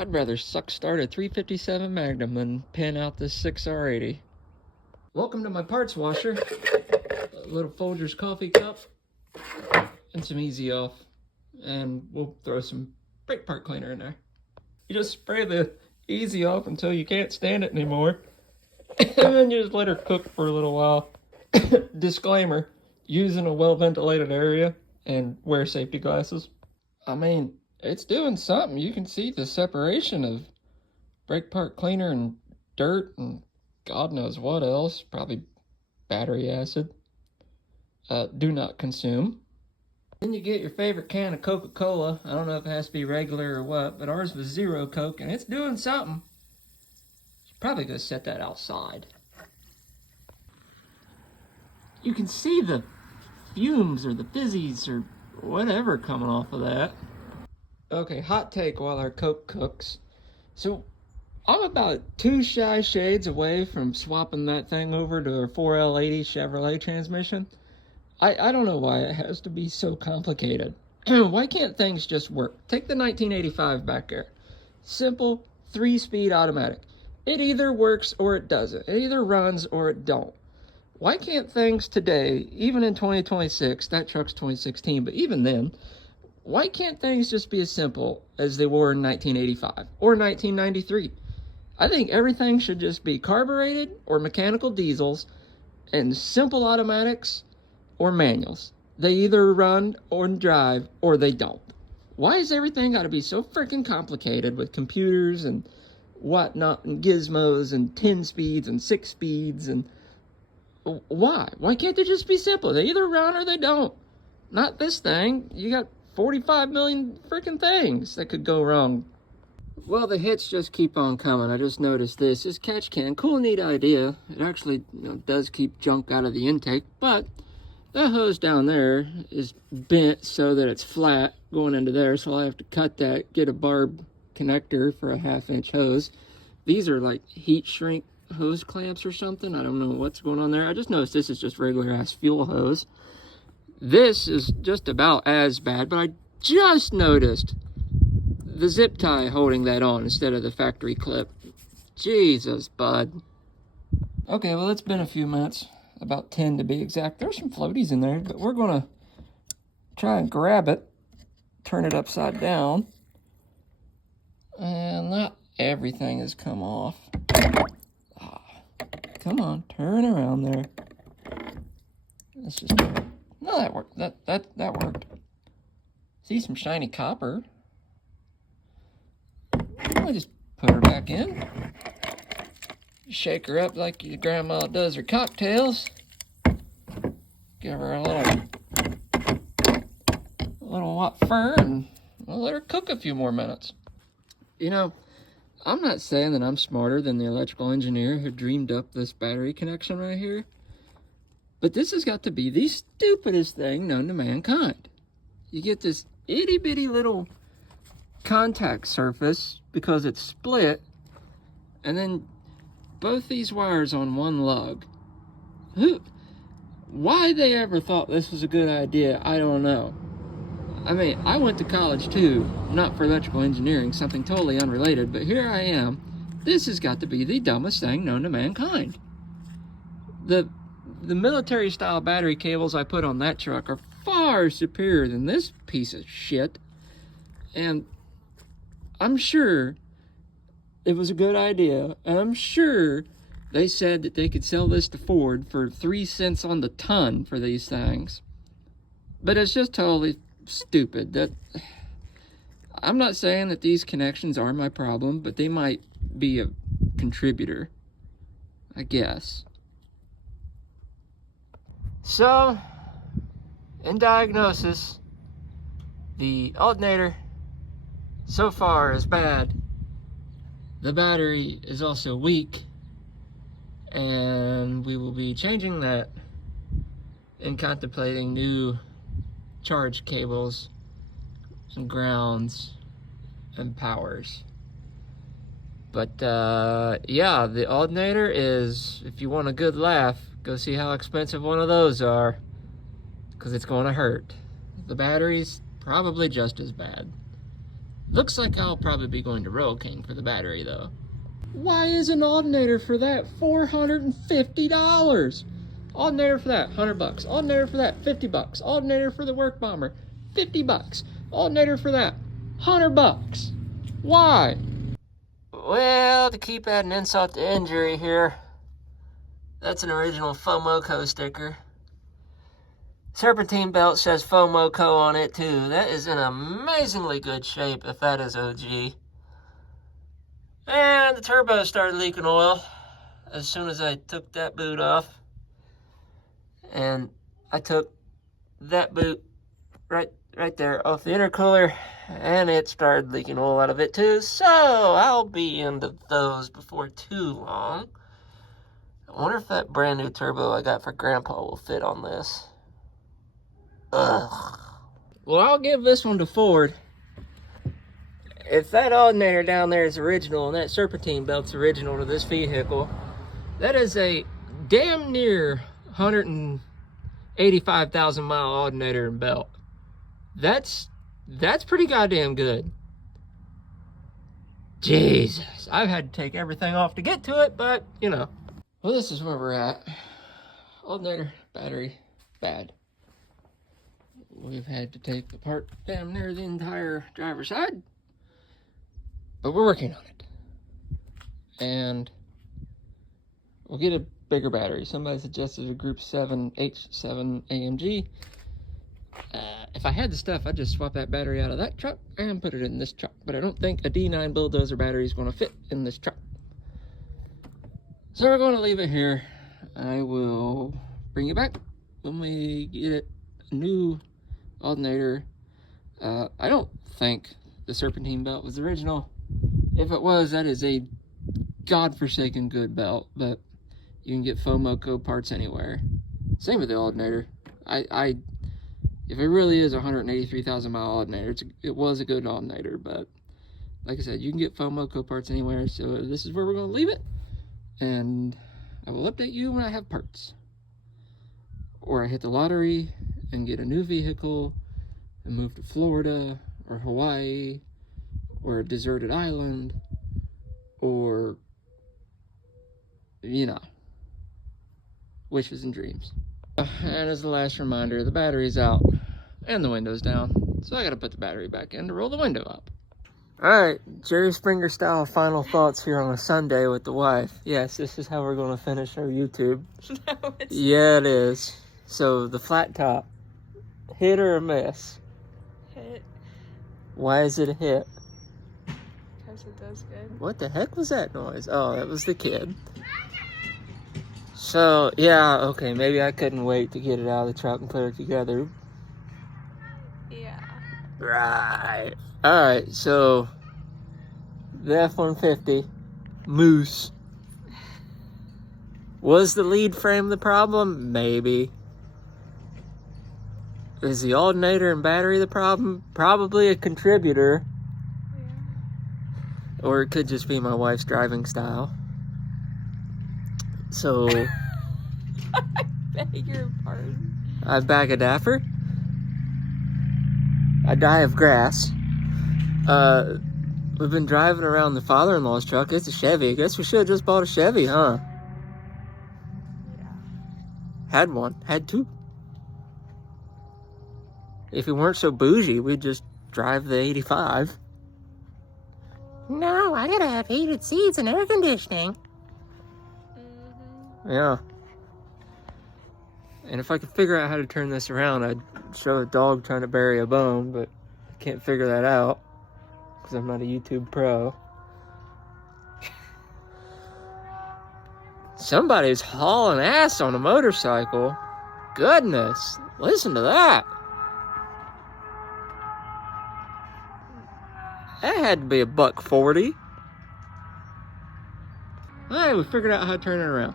I'd rather suck start a 357 Magnum than pan out this 6R80. Welcome to my parts washer. A little Folgers coffee cup and some Easy Off. And we'll throw some brake part cleaner in there. You just spray the Easy Off until you can't stand it anymore. And then you just let her cook for a little while. Disclaimer, use in a well-ventilated area and wear safety glasses. I mean, it's doing something. You can see the separation of brake part cleaner and dirt and God knows what else. Probably battery acid. Do not consume. Then you get your favorite can of Coca-Cola. I don't know if it has to be regular or what, but ours was zero Coke and it's doing something. Probably gonna set that outside. You can see the fumes or the fizzies or whatever coming off of that. Okay, hot take while our Coke cooks. So I'm about 2 shy shades away from swapping that thing over to a 4L80 Chevrolet transmission. I don't know why it has to be so complicated. Why can't things just work? Take the 1985 back there. Simple 3-speed automatic. It either works or it doesn't. It either runs or it don't. Why can't things today, even in 2026, that truck's 2016, but even then, why can't things just be as simple as they were in 1985 or 1993? I think everything should just be carbureted or mechanical diesels and simple automatics or manuals. They either run or drive or they don't. Why is everything got to be so freaking complicated with computers and whatnot and gizmos and 10 speeds and 6 speeds and why can't they just be simple? They either run or they don't. Not this thing. You got 45 million freaking things that could go wrong. Well, the hits just keep on coming. I just noticed this catch can, cool, neat idea. It actually does keep junk out of the intake, but that hose down there is bent so that it's flat going into there, so I have to cut that, get a barb connector for a 1/2-inch hose. These are like heat shrink hose clamps or something. I don't know what's going on there. I just noticed this is just regular ass fuel hose. This is just about as bad, but I just noticed the zip tie holding that on instead of the factory clip. Jesus, bud. Okay, well, it's been a few minutes, about 10 to be exact. There's some floaties in there, but we're gonna try and grab it, turn it upside down, and not everything has come off. Come on, turn around there. Let's just do it. No, that worked. That worked. See some shiny copper. I just put her back in. Shake her up like your grandma does her cocktails. Give her a little hot fur, and we'll let her cook a few more minutes. You know, I'm not saying that I'm smarter than the electrical engineer who dreamed up this battery connection right here, but this has got to be the stupidest thing known to mankind. You get this itty-bitty little contact surface because it's split, and then both these wires on one lug. Why they ever thought this was a good idea, I don't know. I mean, I went to college too, not for electrical engineering, something totally unrelated, but here I am. This has got to be the dumbest thing known to mankind. The military style battery cables I put on that truck are far superior than this piece of shit. And I'm sure it was a good idea. And I'm sure they said that they could sell this to Ford for 3 cents on the ton for these things. But it's just totally stupid. That I'm not saying that these connections are my problem, but they might be a contributor, I guess. So, in diagnosis, the alternator so far is bad. The battery is also weak, and we will be changing that and contemplating new charge cables and grounds and powers. But yeah, the alternator is, if you want a good laugh, go see how expensive one of those are, because it's going to hurt. The battery's probably just as bad. Looks like I'll probably be going to Royal King for the battery, though. Why is an alternator for that $450? Alternator for that, $100. Alternator for that, $50. Alternator for the work bomber, $50. Alternator for that, $100. Why? Well, to keep adding insult to injury here, that's an original FOMOCO sticker. Serpentine belt says FOMOCO on it too. That is in amazingly good shape if that is OG. And the turbo started leaking oil as soon as I took that boot off. And I took that boot right there off the intercooler, and it started leaking oil out of it too. So I'll be into those before too long. I wonder if that brand new turbo I got for Grandpa will fit on this. Ugh. Well, I'll give this one to Ford. If that alternator down there is original and that serpentine belt's original to this vehicle, that is a damn near 185,000 mile alternator and belt. That's pretty goddamn good. Jesus, I've had to take everything off to get to it, but you know. Well, this is where we're at. Alternator, battery, bad. We've had to take apart damn near the entire driver's side, but we're working on it. And we'll get a bigger battery. Somebody suggested a Group 7 H7 AMG. If I had the stuff, I'd just swap that battery out of that truck and put it in this truck. But I don't think a D9 bulldozer battery is going to fit in this truck. So we're going to leave it here. I will bring you back when we get a new alternator. I don't think the serpentine belt was original. If it was, that is a godforsaken good belt, but you can get FOMOCO parts anywhere. Same with the alternator. If it really is a 183,000 mile alternator, it was a good alternator, but like I said, you can get FOMOCO parts anywhere, so this is where we're going to leave it, and I will update you when I have parts. Or I hit the lottery and get a new vehicle and move to Florida or Hawaii or a deserted island, or, you know, wishes and dreams. And as the last reminder, the battery's out and the window's down, so I gotta put the battery back in to roll the window up. Alright, Jerry Springer style final thoughts here on a Sunday with the wife. Yes, this is how we're gonna finish our YouTube. No, it's Yeah, it is. So, the flat top, hit or a miss? hit Why is it a hit? because it does good. What the heck was that noise? Oh, that was the kid. So, yeah, okay, maybe I couldn't wait to get it out of the truck and put it together. Yeah. Right. Alright, so the F-150 Moose. Was the lead frame the problem? Maybe. Is the alternator and battery the problem? Probably a contributor. Yeah. Or it could just be my wife's driving style. So I beg your pardon. I bag a daffer. I die of grass. We've been driving around the father-in-law's truck. It's a Chevy. I guess we should have just bought a Chevy, huh? Yeah. Had one. Had two. If we weren't so bougie, we'd just drive the 85. No, I gotta have heated seats and air conditioning. Mm-hmm. Yeah. And if I could figure out how to turn this around, I'd show a dog trying to bury a bone, but I can't figure that out because I'm not a YouTube pro. Somebody's hauling ass on a motorcycle. Goodness, listen to that. That had to be a $140. Alright, we figured out how to turn it around.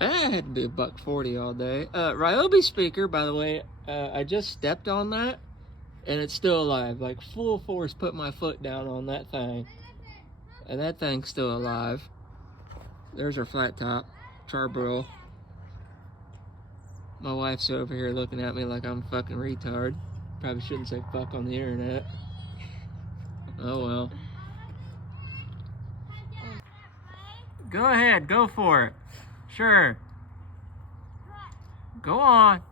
That had to be a $140 all day. Ryobi speaker, by the way, I just stepped on that, and it's still alive. Like, full force put my foot down on that thing. And that thing's still alive. There's our flat top, Charbroil. My wife's over here looking at me like I'm a fucking retard. Probably shouldn't say fuck on the internet. Oh well. Go ahead, go for it. Sure. Go on.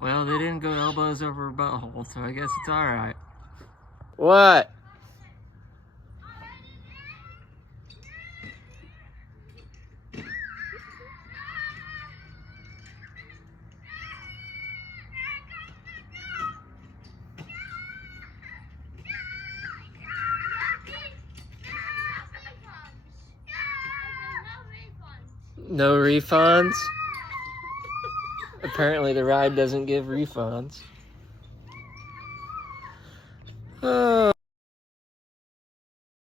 Well, they didn't go elbows over her butthole, so I guess it's alright. What? No refunds? Apparently the ride doesn't give refunds. Oh.